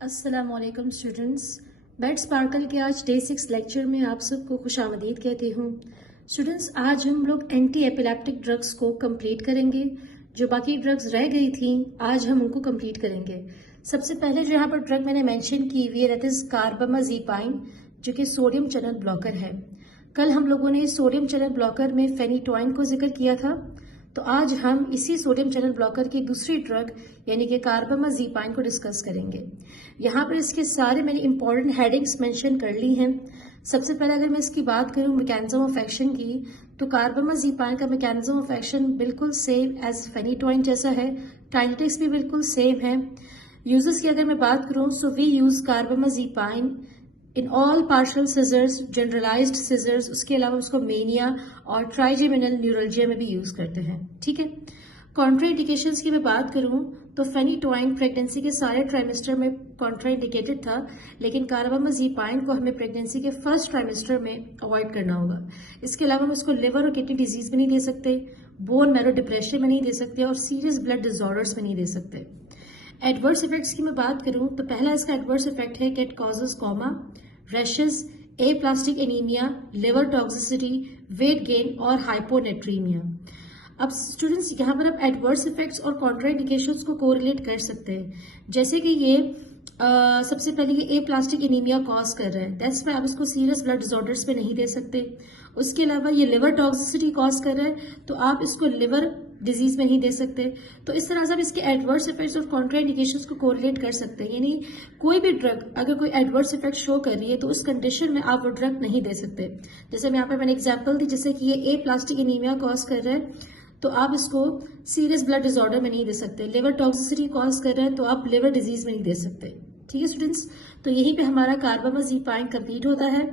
अस्सलामुअलैकुम स्टूडेंट्स। बेट स्पार्कल के आज डे 6 लेक्चर में आप सबको खुशामदीद कहती हूँ। स्टूडेंट्स, आज हम लोग एंटी एपिलेप्टिक ड्रग्स को कंप्लीट करेंगे। जो बाकी ड्रग्स रह गई थी आज हम उनको कंप्लीट करेंगे। सबसे पहले जो यहाँ पर ड्रग मैंने मेंशन की हुई है दैट इज कार्बामाज़ेपाइन, जो कि सोडियम चैनल ब्लॉकर है। कल हम लोगों ने सोडियम चैनल ब्लॉकर में फेनिटोइन को जिक्र किया था, तो आज हम इसी सोडियम चैनल ब्लॉकर की दूसरी ड्रग यानी कि कार्बामाज़ेपाइन को डिस्कस करेंगे। यहाँ पर इसके सारे मैंने इंपॉर्टेंट हेडिंग्स मेंशन कर ली हैं। सबसे पहले अगर मैं इसकी बात करूँ मैकेनिज्म ऑफ एक्शन की, तो कार्बामाज़ेपाइन का मैकेनिज्म ऑफ एक्शन बिल्कुल सेम एज फेनिटोइन जैसा है। काइनेटिक्स भी बिल्कुल सेम है। यूजेस की अगर मैं बात करूँ, so we use carbamazepine in all partial seizures, generalised seizures, उसके अलावा उसको मेनिया और ट्राइजेमिनल न्यूरल्जिया में भी यूज करते हैं। ठीक है। कॉन्ट्राइंडिकेशंस की मैं बात करूं तो फेनिटोइन प्रेगनेंसी के सारे ट्राइमेस्टर में कॉन्ट्राइंडिकेटेड था, लेकिन कार्बामाज़ेपाइन को हमें प्रेगनेंसी के फर्स्ट ट्राइमेस्टर में अवॉइड करना होगा। इसके अलावा हम इसको लिवर और किडनी डिजीज में नहीं दे सकते, बोन मैरो डिप्रेशन में नहीं दे सकते और सीरियस ब्लड डिसऑर्डर्स में नहीं दे सकते। एडवर्स इफेक्ट्स की मैं बात करूं तो पहला इसका एडवर्स इफेक्ट है कि it causes comma, rashes, aplastic anaemia, liver toxicity, weight gain और हाइपोनेट्रीमिया। अब स्टूडेंट्स यहाँ पर आप एडवर्स इफेक्ट्स और कॉन्ट्राइंडिकेशंस को कोरिलेट कर सकते हैं। जैसे कि ये सबसे पहले ये एप्लास्टिक एनीमिया कॉज कर रहा है, दैट्स वाई आप इसको सीरियस ब्लड डिसऑर्डर्स में नहीं दे सकते। उसके अलावा ये लिवर टॉक्सिसिटी कॉज कर रहा है, तो आप इसको लिवर डिजीज में नहीं दे सकते। तो इस तरह से आप इसके एडवर्स इफेक्ट्स और कॉन्ट्राइंडिकेशंस को कोरिलेट कर सकते हैं। यानी कोई भी ड्रग अगर कोई एडवर्स इफेक्ट शो कर रही है तो उस कंडीशन में आप वो ड्रग नहीं दे सकते। जैसे मैं यहाँ पर मैंने एग्जांपल दी, जैसे कि ये प्लास्टिक एनीमिया कॉज कर रहा है तो आप इसको सीरियस ब्लड डिसऑर्डर में नहीं दे सकते। लिवर टॉक्सिसिटी कॉज कर रहा है तो आप लिवर डिजीज में नहीं दे सकते। ठीक है स्टूडेंट्स, तो यहीं पे हमारा कार्बामाज़ेपाइन कंप्लीट होता है।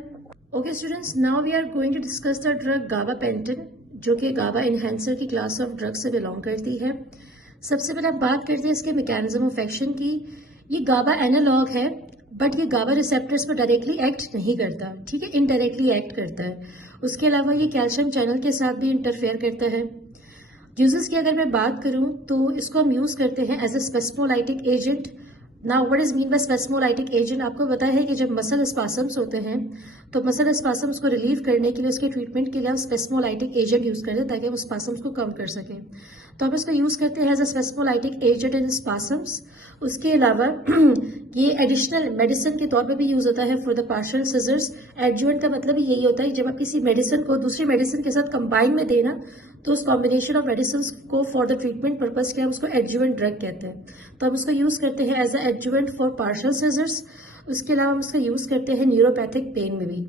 Okay students, now we are going to discuss the drug gabapentin, जो कि गाबा इनहेंसर की क्लास ऑफ ड्रग से बिलोंग करती है। सबसे पहले आप बात करते हैं इसके मैकेनिज्म ऑफ एक्शन की। ये गाबा एनालॉग है, बट ये गाबा रिसेप्टर्स पर डायरेक्टली एक्ट नहीं करता। ठीक है, इनडायरेक्टली एक्ट करता है। उसके अलावा ये कैल्शियम चैनल के साथ भी इंटरफेयर करता है। यूजेस की अगर मैं बात करूं तो इसको हम यूज करते हैं as a spasmolytic agent. Now what is mean by spasmolytic agent? आपको पता है कि जब मसल स्पासम्स होते हैं तो मसल स्पासम्स को रिलीव करने के लिए, उसके ट्रीटमेंट के लिए हम स्पेस्मोलाइटिक एजेंट यूज करते हैं ताकि हम स्पासम्स को कम कर सकें। तो हम इसको यूज करते हैं एज अ स्पेस्मोलाइटिक एजेंट इन स्पासम्स। उसके अलावा ये एडिशनल मेडिसिन के तौर पे भी यूज होता है for the partial scissors. Adjuvant का मतलब ही यही होता है जब आप किसी मेडिसिन को दूसरी मेडिसिन के साथ कंबाइन में देना, तो उस कॉम्बिनेशन ऑफ मेडिसिन को फॉर द ट्रीटमेंट पर्पज के हम उसको एडजुवेंट ड्रग कहते हैं। तो हम उसको यूज करते हैं as a adjuvant for partial seizures. उसके अलावा हम उसका यूज करते हैं न्यूरोपैथिक पेन में भी।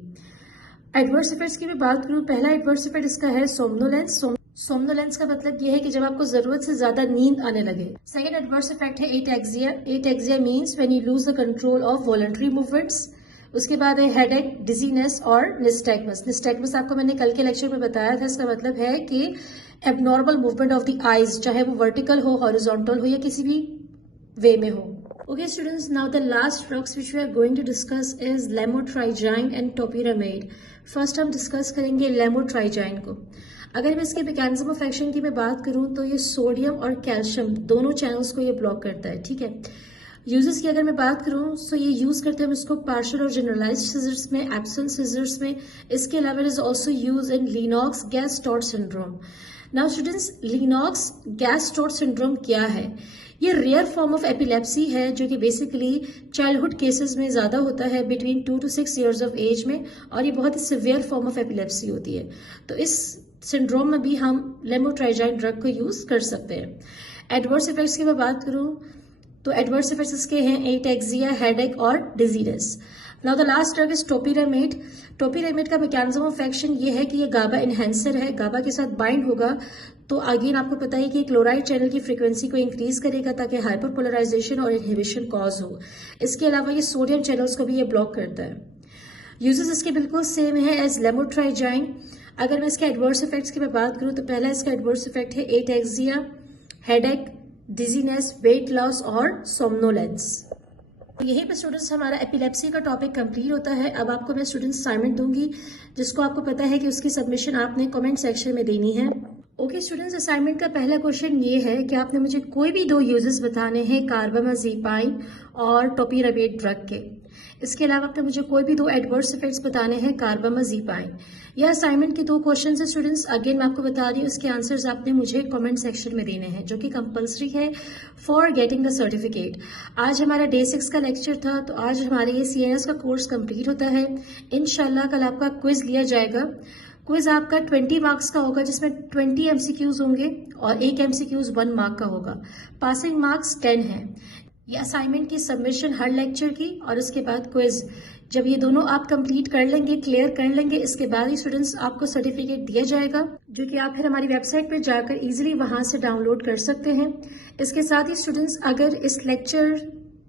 एडवर्स इफेक्ट्स की मैं बात करूं, पहला एडवर्स इफेक्ट इसका है सोमनोलेंस। सोमनोलेंस का मतलब यह है कि जब आपको जरूरत से ज्यादा नींद आने लगे। सेकेंड एडवर्स इफेक्ट है ataxia. Ataxia means when you lose the control of voluntary movements. उसके बाद है हेडेक, डिजीनेस और निस्टैग्मस। निस्टैग्मस आपको मैंने कल के लेक्चर में बताया था, इसका मतलब है कि abnormal movement of the eyes, चाहे वो वर्टिकल हो, हॉरिजॉन्टल हो या किसी भी वे में हो। Okay students, now the last drugs which we are going to discuss is lamotrigine and topiramate. First हम डिस्कस करेंगे lamotrigine को। अगर मैं इसके मैकेनिज्म ऑफ एक्शन की मैं बात करूं तो ये सोडियम और कैल्शियम दोनों चैनल्स को ये ब्लॉक करता है। ठीक है। यूजेस की अगर मैं बात करूं तो ये यूज करते हैं हम इसको पार्शियल और जनरलाइज्ड सीजर्स में, एब्सेंट सीजर्स में। इसके अलावा it is also use in Lennox Gastaut syndrome. Now students, Lennox Gastaut syndrome क्या है? ये रेयर फॉर्म ऑफ एपिलेप्सी है जो कि बेसिकली चाइल्डहुड केसेस में ज्यादा होता है between 2 to 6 years of age में, और ये बहुत ही सिवियर फॉर्म ऑफ एपिलेप्सी होती है। तो इस सिंड्रोम में भी हम लेमोट्राइजाइन ड्रग को यूज कर सकते हैं। एडवर्स इफेक्ट्स की मैं बात करूं तो एडवर्स इफेक्ट्स इसके हैं एटेक्सिया, हेडेक और dizziness. Now the last drug is topiramate. Topiramate का मैकेनिज्म ऑफ एक्शन ये है कि ये गाबा इनहेंसर है, गाबा के साथ बाइंड होगा तो अगेन आपको पता है कि क्लोराइड चैनल की फ्रीक्वेंसी को इंक्रीज करेगा ताकि हाइपरपोलराइजेशन और इनहिबिशन कॉज हो। इसके अलावा ये सोडियम चैनल्स को भी ये ब्लॉक करता है। यूजेस इसके बिल्कुल सेम है एज लेमोट्राइजाइन। अगर मैं इसके एडवर्स इफेक्ट्स की मैं बात करूं तो पहला इसका एडवर्स इफेक्ट है ataxia, headache, dizziness, weight loss और सोमनोलेंस। यहीं पे स्टूडेंट्स हमारा एपिलेप्सी का टॉपिक कंप्लीट होता है। अब आपको मैं स्टूडेंट्स असाइनमेंट दूंगी जिसको आपको पता है कि उसकी सबमिशन आपने कमेंट सेक्शन में देनी है। ओके ओके स्टूडेंट्स, असाइनमेंट का पहला क्वेश्चन ये है कि आपने मुझे कोई भी दो यूजेस बताने हैं कार्बामाज़ेपाइन और टोपिरामेट ड्रग के। इसके अलावा आपने मुझे कोई भी दो एडवर्स इफेक्ट्स बताने हैं कार्बामाज़ेपाइन। यह असाइनमेंट के दो क्वेश्चन है स्टूडेंट्स। अगेन मैं आपको बता रही हूँ, इसके आंसर्स आपने मुझे कमेंट सेक्शन में देने हैं, जो कि कंपलसरी है फॉर गेटिंग द सर्टिफिकेट। आज हमारा डे 6 का लेक्चर था, तो आज हमारे ये CNS का कोर्स कंप्लीट होता है। इंशाल्लाह कल आपका क्विज लिया जाएगा। क्विज आपका 20 मार्क्स का होगा, जिसमें 20 MCQs होंगे और एक MCQs 1 मार्क का होगा। पासिंग मार्क्स 10 है। ये असाइनमेंट की सबमिशन हर लेक्चर की और उसके बाद क्विज, जब ये दोनों आप कंप्लीट कर लेंगे, क्लियर कर लेंगे, इसके बाद ही स्टूडेंट्स आपको सर्टिफिकेट दिया जाएगा, जो कि आप फिर हमारी वेबसाइट पर जाकर इजीली वहां से डाउनलोड कर सकते हैं। इसके साथ ही स्टूडेंट्स, अगर इस लेक्चर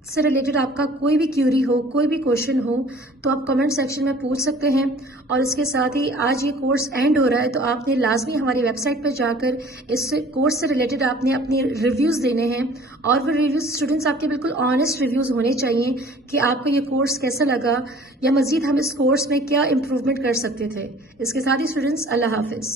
से रिलेटेड आपका कोई भी क्यूरी हो, कोई भी क्वेश्चन हो, तो आप कमेंट सेक्शन में पूछ सकते हैं। और इसके साथ ही आज ये कोर्स एंड हो रहा है, तो आपने लाजमी हमारी वेबसाइट पर जाकर इस कोर्स से रिलेटेड आपने अपने रिव्यूज़ देने हैं। और वो रिव्यूज़ स्टूडेंट्स आपके बिल्कुल ऑनेस्ट रिव्यूज़ होने चाहिए कि आपको ये कोर्स कैसा लगा, या मज़ीद हम इस कोर्स में क्या इम्प्रूवमेंट कर सकते थे। इसके साथ ही स्टूडेंट्स, अल्लाह हाफिज़।